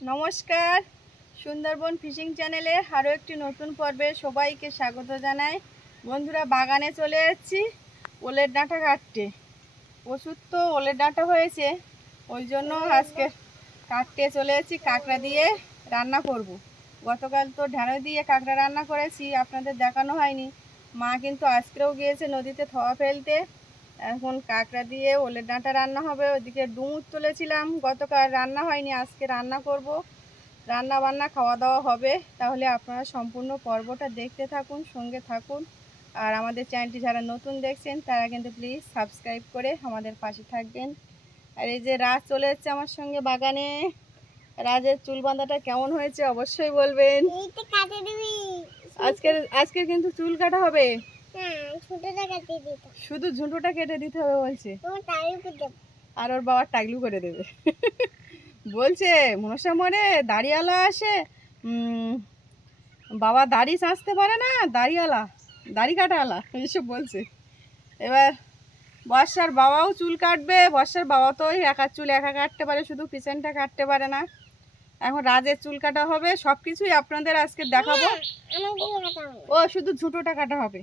নমস্কার, সুন্দরবন ফিশিং চ্যানেলে আরও একটি নতুন পর্বে সবাইকে স্বাগত জানাই। বন্ধুরা, বাগানে চলে এসেছি ওলের ডাঁটা কাটতে। প্রচুর তো ওলের ডাঁটা হয়েছে, ওই জন্য আজকে কাটতে চলে এসেছি। কাঁকড়া দিয়ে রান্না করব। গতকাল তো ঢ্যাঁড়স দিয়ে কাঁকড়া রান্না করেছি, আপনাদের দেখানো হয়নি। মা কিন্তু আজকেও গিয়েছে নদীতে থাওয়া ফেলতে। এখন কাঁকড়া দিয়ে ওলের ডাঁটা রান্না হবে। ওদিকে ডুমুর তুলেছিলাম, গতকাল রান্না হয়নি, আজকে রান্না করব। রান্না বান্না খাওয়া দাওয়া হবে। তাহলে আপনারা সম্পূর্ণ পর্বটা দেখতে থাকুন, সঙ্গে থাকুন। আর আমাদের চ্যানেলটি যারা নতুন দেখছেন তারা কিন্তু প্লিজ সাবস্ক্রাইব করে আমাদের পাশে থাকবেন। আর এই যে রাজ চলে এসেছে আমার সঙ্গে বাগানে। রাজের চুল বাঁধাটা কেমন হয়েছে অবশ্যই বলবেন। আজকে কিন্তু চুল কাটা হবে। শুধু ঝুঁটোটা কেটে দিতে হবে বলছে, আর ওর বাবার টাগলু করে দেবে। বলছে মনসা মরে দাড়িওয়ালা আসে, বাবা দাড়ি চাঁচতে পারে না, দাড়িওয়ালা দাড়ি কাটাওয়ালা এইসব বলছে। এবার বর্ষার বাবাও চুল কাটবে। বর্ষার বাবা তো ওই একা চুল একা কাটতে পারে, শুধু পিছনটা কাটতে পারে না। এখন রাজের চুল কাটা হবে, সব কিছুই আপনাদের আজকে দেখাবো। ও শুধু ঝুঁটোটা কাটা হবে।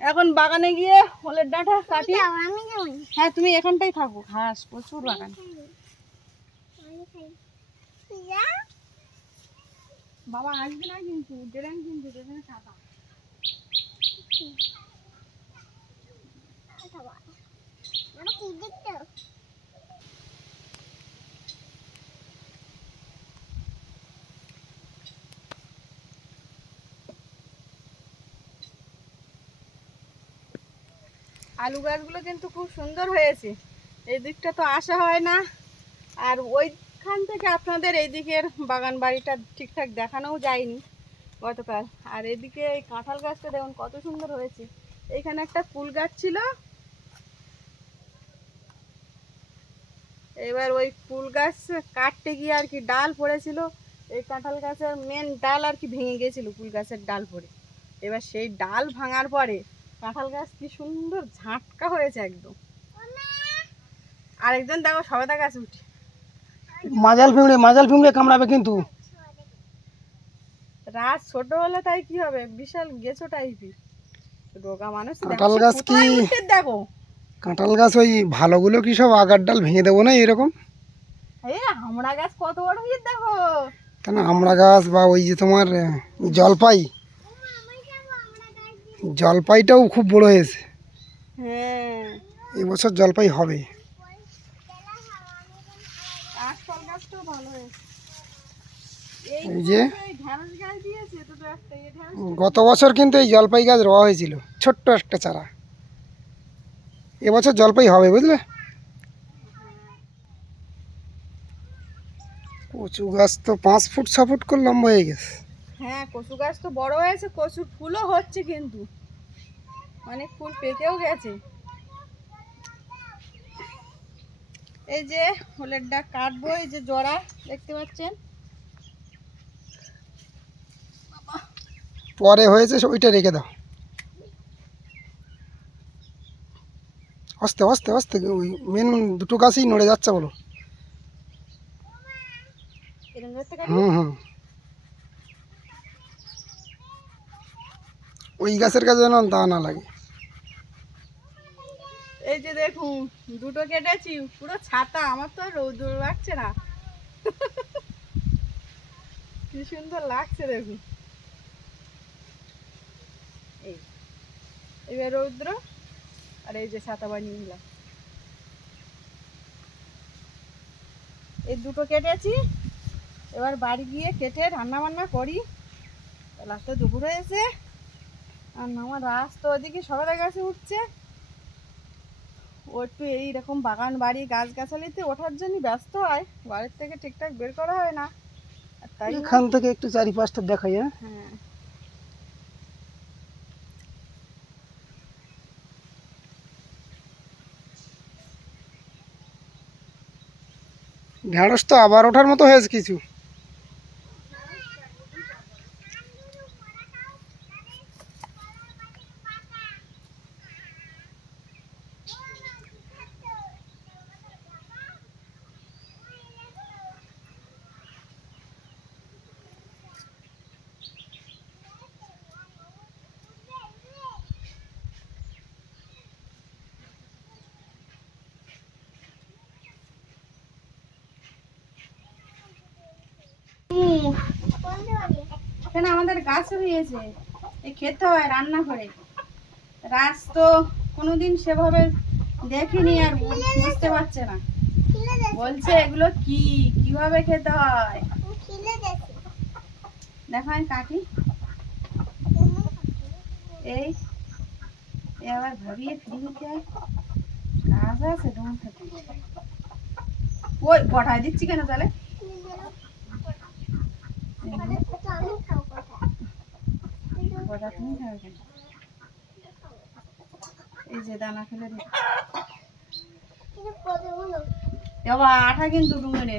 এখন বাগানে গিয়ে ওলের ডাঁটা কাটি। হ্যাঁ, তুমি এখানটাই থাকো, ঘাস প্রচুর বাগানে। বাবা আসবে না কিন্তু, ডেরান কিন্তু ডেরানে কাটা। আলু গাছগুলো কিন্তু খুব সুন্দর হয়েছে। এই দিকটা তো আসা হয় না, আর ওইখান থেকে আপনাদের এই দিকের বাগান বাড়িটা ঠিকঠাক দেখানোও যায়নি গতকাল। আর এদিকে এই কাঁঠাল গাছটা দেখুন কত সুন্দর হয়েছে। এইখানে একটা কুল গাছ ছিল, এবার ওই কুল গাছ কাটতে গিয়ে আর কি ডাল পড়েছিল। এই কাঁঠাল গাছের মেন ডাল আর কি ভেঙে গিয়েছিল, কুল গাছের ডাল পড়ে। এবার সেই ডাল ভাঙার পরে কাঁঠাল গাছ কি সুন্দর ঝাঁটকা হয়েছে একদম। আরেকজন দেখো সবেদা গাছ উঠে। মাজাল ফিমড়ে কামড়াবে কিন্তু। রাত ছোট হলে তাই কি হবে, বিশাল গেছো টাইপের রোগা মানুষ। কাঁঠাল গাছ কি, দেখো কাঁঠাল গাছ ওই ভালোগুলো কি সব আগার ডাল ভেঙে দেবো না এরকম? এই আমরা গাছ কত বড় হয়ে দেখো। কেন আমরা গাছ বা ওই যে তোমার জলপাইটাও খুব বড় হয়েছে। হ্যাঁ, এবছর জলপাই হবে। আশফল গাছটাও ভালো হয়েছে। এই যে ঢ্যাঁড়স গাছ দিয়েছে দুটো একটা, এই ঢ্যাঁড়স গত বছর কিন্তু এই জলপাই গাছ রোয়া হয়েছিল, ছোট্ট একটা চারা। এবছর জলপাই হবে বুঝলে। কচু গাছ তো 5 ফুট 6 ফুট করে লম্বা হয়ে গেছে। হ্যাঁ, কচু গাছ তো বড় হয়েছে, কচুর ফুলও হচ্ছে কিন্তু, অনেক ফুল পেকেও গেছে। এই যে ওলের ডাঁটা কাটবো, এই যে জড়া দেখতে পাচ্ছেন। পরে হয়েছে ওইটা রেখে দাও। আস্তে আস্তে আস্তে, ওই মেন দুটো গাছই নড়ে যাচ্ছে বলো। হুম হুম, ওই গাছের কাছে যেন তা না লাগে। এই যে দেখুন দুটো কেটেছি, পুরো ছাতা, আমার তো আর রৌদ্র লাগছে না। কি সুন্দর লাগছে দেখুন। এই এবার রৌদ্র, আর এই যে ছাতা বানিয়ে নিলাম। এই দুটো কেটেছি, এবার বাড়ি গিয়ে কেটে রান্না বান্না করি। বেলা তো দুপুর হয়েছে, আর আমার রাস তো ওদিকে সবার গাছে উঠছে। ও একটু এইরকম বাগান বাড়ি গাছগাছালিতে ওঠার জন্য ব্যস্ত হয়, বাড়ির থেকে ঠিকঠাক বের করা হয় না। আর তাই এখান থেকে একটু চারিপাশটা দেখাই। হ্যাঁ, ঢেঁড়স তো আবার ওঠার মতো হয়েছে কিছু। এখানে আমাদের গাছ হয়েছে, এই খেতে হয় রান্না করে। রাস তো কোনোদিন সেভাবে দেখিনি আর বুঝতে পারছে না, বলছে এগুলো কি কিভাবে খেতে হয়। দেখো আমি কাটি, এই আবার ভাবিয়ে ফিরিয়ে দেয়, গাছ আছে ডুমুর খেতে। ওই বটায় দিচ্ছি কেন তাহলে? বটা তুমি খাবে কেন? এই যে দানা ফেলে দিই বাবা, আঠা কিন্তু ডুমুরে।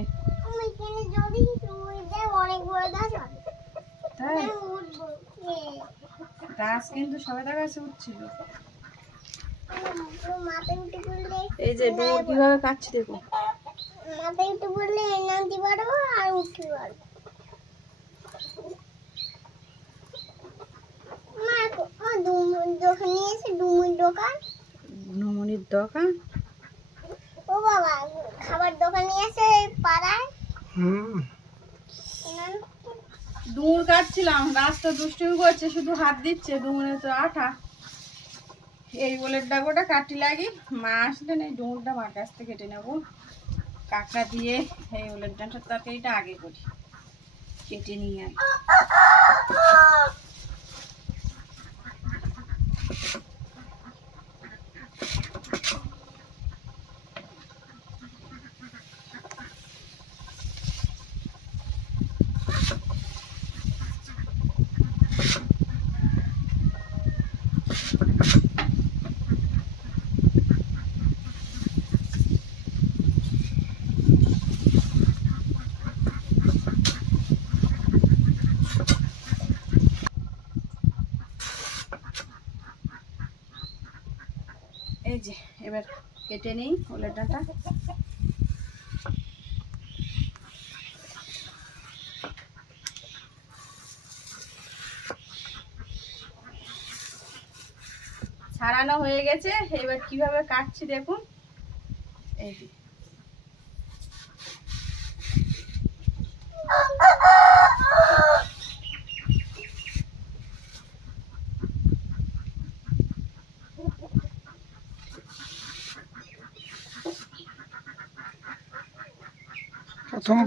তাই গাছ কিন্তু সবেদা গাছে উঠছিল। এই যে ডুমুর কিভাবে কাটছি দেখো। মাথায় একটু বললে নামতে পারবো আর উঠতে পারবো। ডুমুরির দোকান, ও বাবা খাবার দোকান নিয়েছে পাড়ায়। ডুমুর কাটছিলাম, রাস্তা দুষ্টুমি করছে, শুধু হাত দিচ্ছে, ডুমুরে তো আঠা। এই ওলের ডাগোটা কাটি লাগি, মা আসলে এই ডুমুরটা মার কাছ থেকে কেটে নেবো। কাঁকড়া দিয়ে এই ওলের ডাঁটার তরকারিটা আগে করি, কেটে নিয়ে আই। এই যে এবার কেটে নেই ওলের ডাঁটা। ছাড়ানো হয়ে গেছে, এবার কিভাবে কাটছি দেখুন। এই যে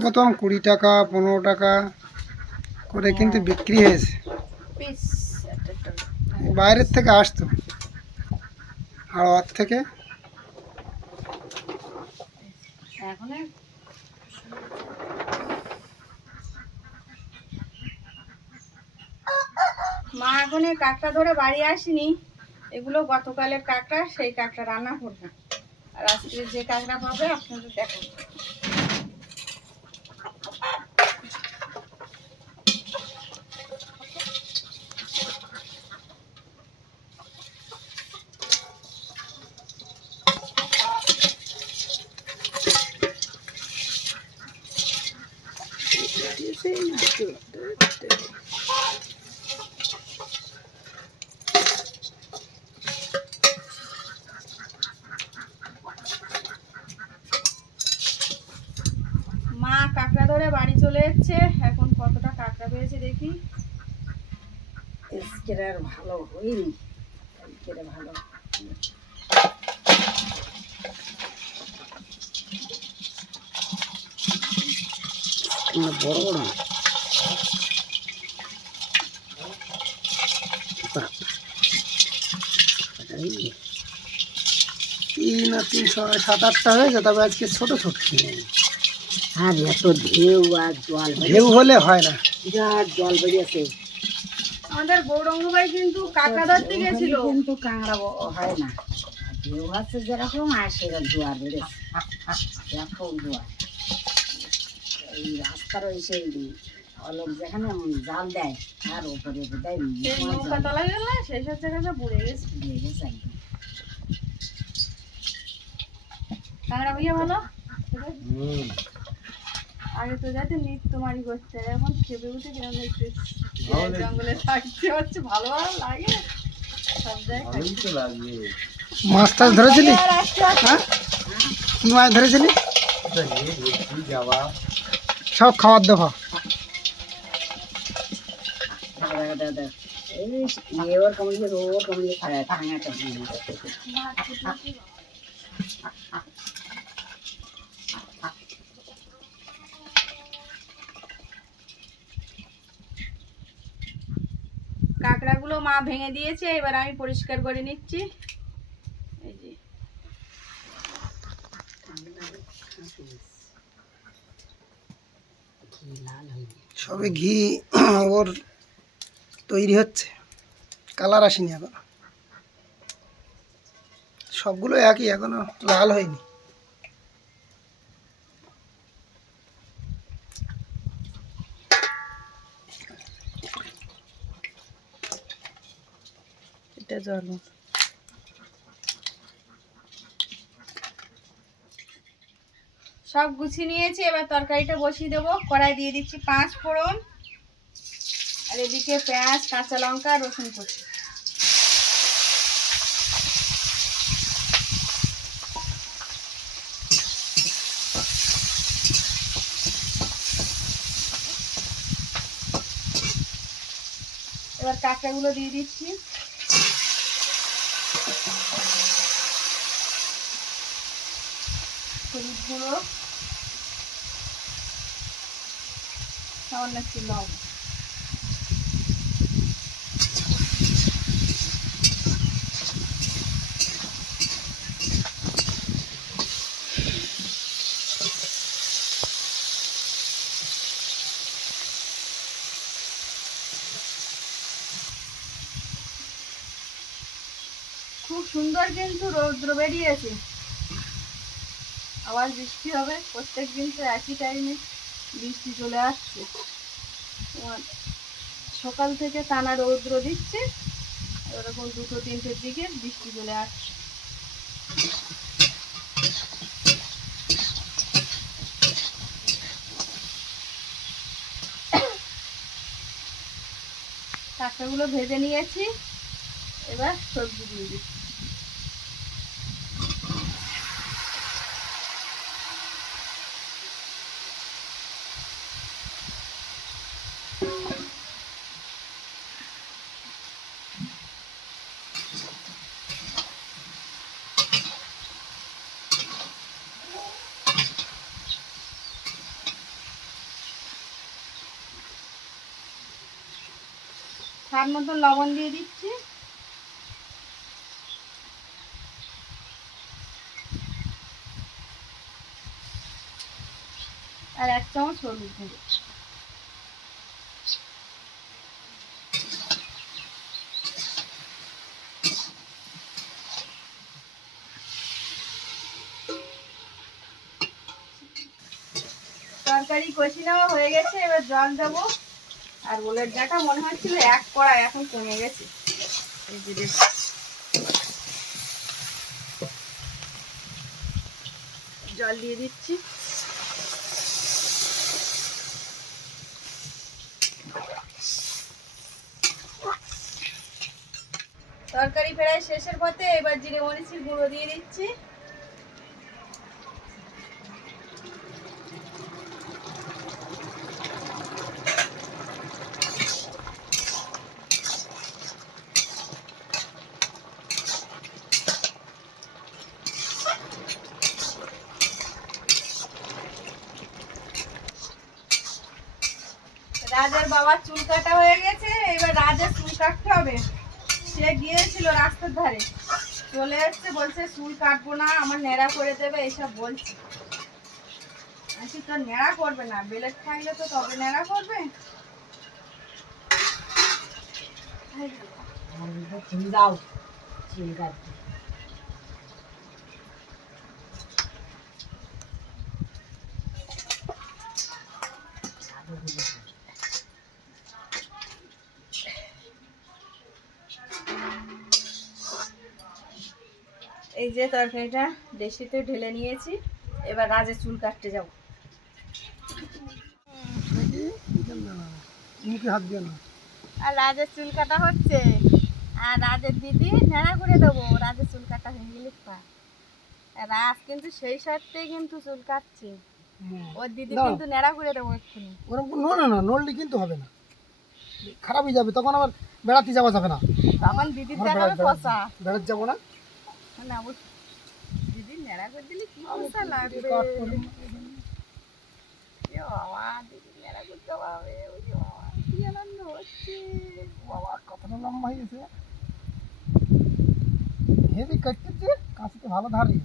প্রথম 20 টাকা 15 টাকা করে কিন্তু বিক্রি হয়েছে, পিস বাইরের থেকে আসতো হাওড়ার থেকে। এখন মা এখন কাঁকড়া ধরে বাড়ি আসেনি, এগুলো গতকালের কাঁকড়া, সেই কাঁকড়া রান্না করবে। আর আজকে যে কাঁকড়া পাবে আপনাদের দেখুন। মা কাঁকড়া ধরে বাড়ি চলে যাচ্ছে, এখন কতটা কাঁকড়া পেয়েছে দেখি। আজকের আর ভালো হয়নি, আজকের ভালো। বড় বড় তিন আর 307-8টা হয়েছে, তবে আজকে ছোট ছোট। আর এত ঢেউ আর জল, ঢেউ হলে হয় না, বিরাট জল বেরিয়েছে। আমাদের গৌরঙ্গ ভাই কিন্তু কাঁকড়া ধরতে গেছিল, কিন্তু কাঁকড়া হয় না। ঢেউ আছে যেরকম আর সেরকম জোয়ার বেড়েছে, এরকম জোয়ার। এই রাস্তার ওই সেই অলোক যেখানে জাল দেয় আর ওপরে দেয় নৌকা তলা গেল, সেই সব জায়গাটা বুড়ে গেছে, বুড়ে গেছে একদম। কাঁকড়া ভাইয়া ভালো, আগে তো যাতে নৃত্যমারি করতে, এখন খেপে উঠে কিরম দেখতে জঙ্গলে থাকতে হচ্ছে, ভালো ভালো লাগে সব জায়গায়। মাছ টাছ ধরেছিলি? হ্যাঁ, কি মাছ ধরেছিলি? সব খাওয়ার দফা। কাঁকড়াগুলো মা ভেঙে দিয়েছে, এবার আমি পরিষ্কার করে নিচ্ছি। এই যে সবে ঘি ওর তৈরি হচ্ছে, কালার আসেনি এখন, সবগুলো একই, এখনো লাল হয়নি। এটা জল সব গুছিয়ে নিয়েছি, এবার তরকারিটা বসিয়ে দেবো। কড়াই দিয়ে দিচ্ছি 5 ফোড়ন, আর এদিকে পেঁয়াজ, কাঁচা লঙ্কা, রসুন কুচি। এবার কাঁকড়াগুলো দিয়ে দিচ্ছি। হলুদ গুঁড়ো, সামান্য একটু লবণ। খুব সুন্দর কিন্তু রৌদ্র বেরিয়েছে, আবার বৃষ্টি হবে। প্রত্যেক দিন তো একই টাইমে বৃষ্টি চলে আসছে। তোমার সকাল থেকে টানা রৌদ্র দিচ্ছে, এরকম 2-3টের দিকে বৃষ্টি চলে আসছে। কাঁকড়াগুলো ভেজে নিয়েছি, এবার সবজি দিয়ে দিচ্ছি। স্বাদ মতন লবণ দিয়ে দিচ্ছি। আর 1 চামচ হলুদ গুঁড়ো। তরকারি কষি নেওয়া হয়ে গেছে, এবার জল দেবো। আর ওলের ডাঁটা মনে হচ্ছিল 1 কড়াই, এখন কমে গেছে। এই যে জল দিয়ে দিচ্ছি। তরকারি প্রায় শেষের পথে, এবার জিরে মরিচের গুঁড়ো দিয়ে দিচ্ছি। রাজের বাবার চুল কাটা হয়ে গেছে, এবার রাজের চুল কাটতে হবে। সে গিয়েছিল রাস্তার ধারে, চলে এসছে, বলছে চুল কাটবো না, আমার ন্যাড়া করে দেবে, এইসব বলছে। আচ্ছা, তোর ন্যাড়া করবে না, বেলেট খাইলে তো তবে ন্যাড়া করবে। যাও চুল কাটতে। এই যে তরকারিটা দেশিতে ঢেলে নিয়েছি, এবার রাজের চুল কাটতে যাব। মুখে হাত দিয়ে না। আর রাজের চুল কাটা হচ্ছে, আর রাজের দিদি নেড়া করে দেবো। রাজের চুল কাটা হয়ে গেলে রাজ কিন্তু সেই শর্তেই কিন্তু চুল কাটছে, ওর দিদি কিন্তু নেড়া করে দেবো এক্ষুনি। ওরকম নড়ে না, নড়লে কিন্তু হবে না। খারাপ হয়ে যাবে, তখন আবার বেড়াতে যাওয়া যাবে না। তখন দিদির দেখাবে ফসা বেড়াতে যাবো না। না দিদির নেড়া করে দিলে কি ফসা লাগবে। এ বাবা দিদির নেড়া করতে হবে, ওই যে বাবা কি আনন্দ হচ্ছে। বাবা কতটা লম্বা হয়ে গেছে, হেভি কাটতেছে, কাশিতে ভালো ধারে।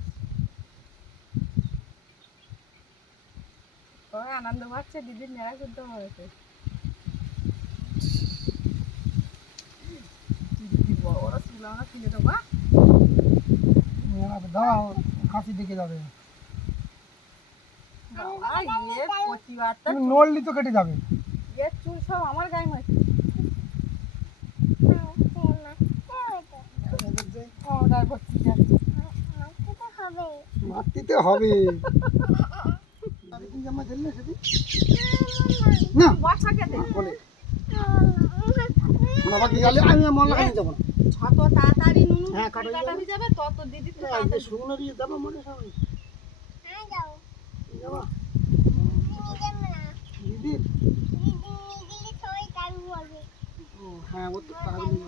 সবাই আনন্দ পাচ্ছে, দিদির নেড়া করতে হয়েছে। দিদি বড় বড় চুল আমরা কিনে দেবো। দাও, কাশি ডেকে যাবে। প্রতিবার তো তুমি নড়লি তো কেটে যাবে। এর চুল সব আমার গায়ে মারছে। গায়ে ভর্তি যাচ্ছে। মারতে হবে। জামা খেললে সেদিন না বর্ষা খেতে বলে বাবাকে গেলে আমি মন লাগাই যাবো না। যত তাড়াতাড়ি নুনু হ্যাঁ, কাটাই কাটা যাবে। হয়ে যাবে তত দিদি তো তাড়াতাড়ি শুকনো দিয়ে যাবো মনে সবাই যাবা দিদির। ও হ্যাঁ, ও তো তাড়াতাড়ি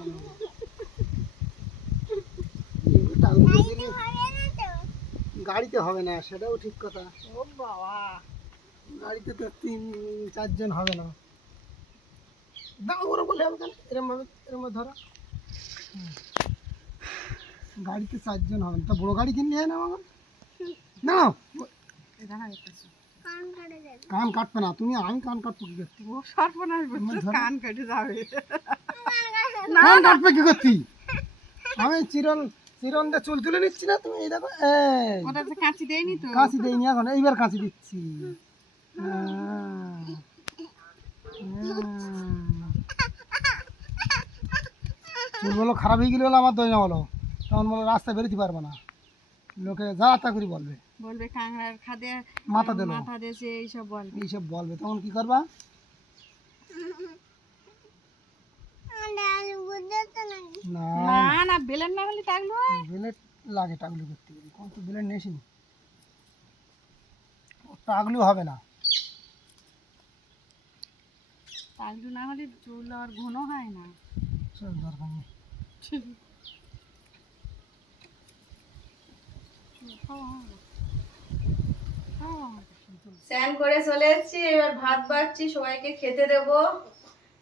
গাড়িতে হবে না, সেটাও ঠিক কথা। ও বাবা গাড়িতে তো 3-4 জন হবে না। দাও ওরা বলে হবে কেন, এরম ভাবে ধরো। গাড়িতে 4 জন হবে না, তা বড় গাড়ি কিনলে হয় না আমার না। কান কাটবে না তুমি, আমি কান কাটবো কি করছি? ও সর্বনাশ বলছে, কান কেটে যাবে। কান কাটবে কি করছি? আমি চিরনটা চুল তুলে নিচ্ছি না, তুমি এই দেখো এই ওটা তো কাঁচি দেয়নি তো। কাঁচি দেয়নি এখন, এইবার কাঁচি দিচ্ছি। চুলগুলো খারাপ হয়ে গেলে হলো আমার দই না বলো, তখন বলো রাস্তায় বেরোতে পারবো না, লোকে যা তা করে বলবে কাংড়ার খাদে মাথা দিল, মাথা দিয়েছে এইসব বলবে, তখন কি করবা? না না না বেলেন না হলে টাকলু হয়। বেলেট লাগে টাগলু করতে গেলে, কোন তো বেলেট নেসিনি, টাগলু হবে না। টাকলু না হলে চুল আর ঘন হয় না। চল দরকার নেই। স্নান করে চলে এসেছি, এবার ভাত বাড়ছি, সবাইকে খেতে দেব।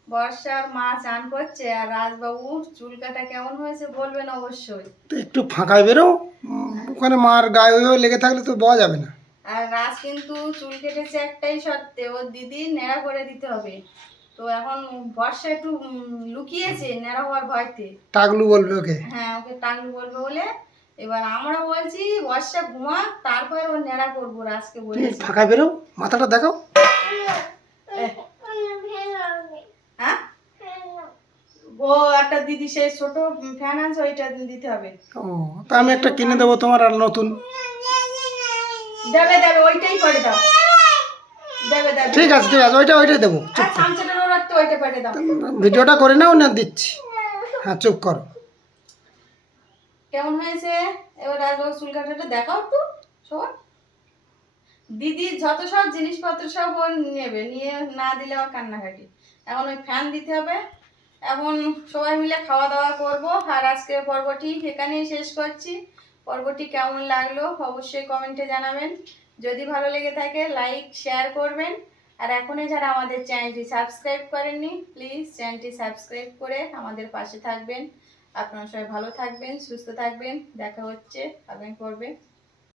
বর্ষার মা চান করছে, আর রাজবাবু চুল কাটা কেমন হয়েছে বলবেন অবশ্যই। তো একটু ফাঁকায় বেরো, ওখানে মার গায়ে ওই লেগে থাকলে তো বলা যাবে না। আর রাজ কিন্তু চুল কেটেছে একটাই শর্তে, ওর দিদি নেড়া করে দিতে হবে। তো এখন বর্ষা একটু লুকিয়েছে নেড়া হওয়ার ভয়তে। টাগলু বলবে ওকে। হ্যাঁ, ওকে টাকলু বলবে বলে এবার আমরা বলছি বর্ষা ঘুমাক, তারপর ওর নেড়া করবো। রাজকে তুমি বলেছি। ফাঁকায় বেরো, মাথাটা দেখাও। হ্যাঁ, ও একটা দিদি সেই ছোট ফ্যান আছে, ওইটা দিতে হবে। ও তা আমি একটা কিনে দেবো তোমার, আর নতুন। দেবে ওইটাই করে দাও। দেবে ঠিক আছে ওইটাই দেবো। আর চামচাটা রাখতে ওইটা পাঠিয়ে দাও। ভিডিওটা করে নাও না, দিচ্ছি। হ্যাঁ চুপ করো। কেমন হয়েছে এবার রাজবাবু চুল কাটাটা দেখাও তো সবার। দিদি যত সব জিনিসপত্র সব ও নেবে, নিয়ে না দিলে আবার কান্নাকাটি। এখন ওই ফ্যান দিতে হবে। এখন সবাই মিলে খাওয়া দাওয়া করবো। আর আজকের পর্বটি এখানেই শেষ করছি। পর্বটি কেমন লাগলো অবশ্যই কমেন্টে জানাবেন। যদি ভালো লেগে থাকে লাইক শেয়ার করবেন। আর এখনই যারা আমাদের চ্যানেলটি সাবস্ক্রাইব করেননি, প্লিজ চ্যানেলটি সাবস্ক্রাইব করে আমাদের পাশে থাকবেন। আপনারা সবাই ভালো থাকবেন, সুস্থ থাকবেন। দেখা হচ্ছে আগামী পর্বে।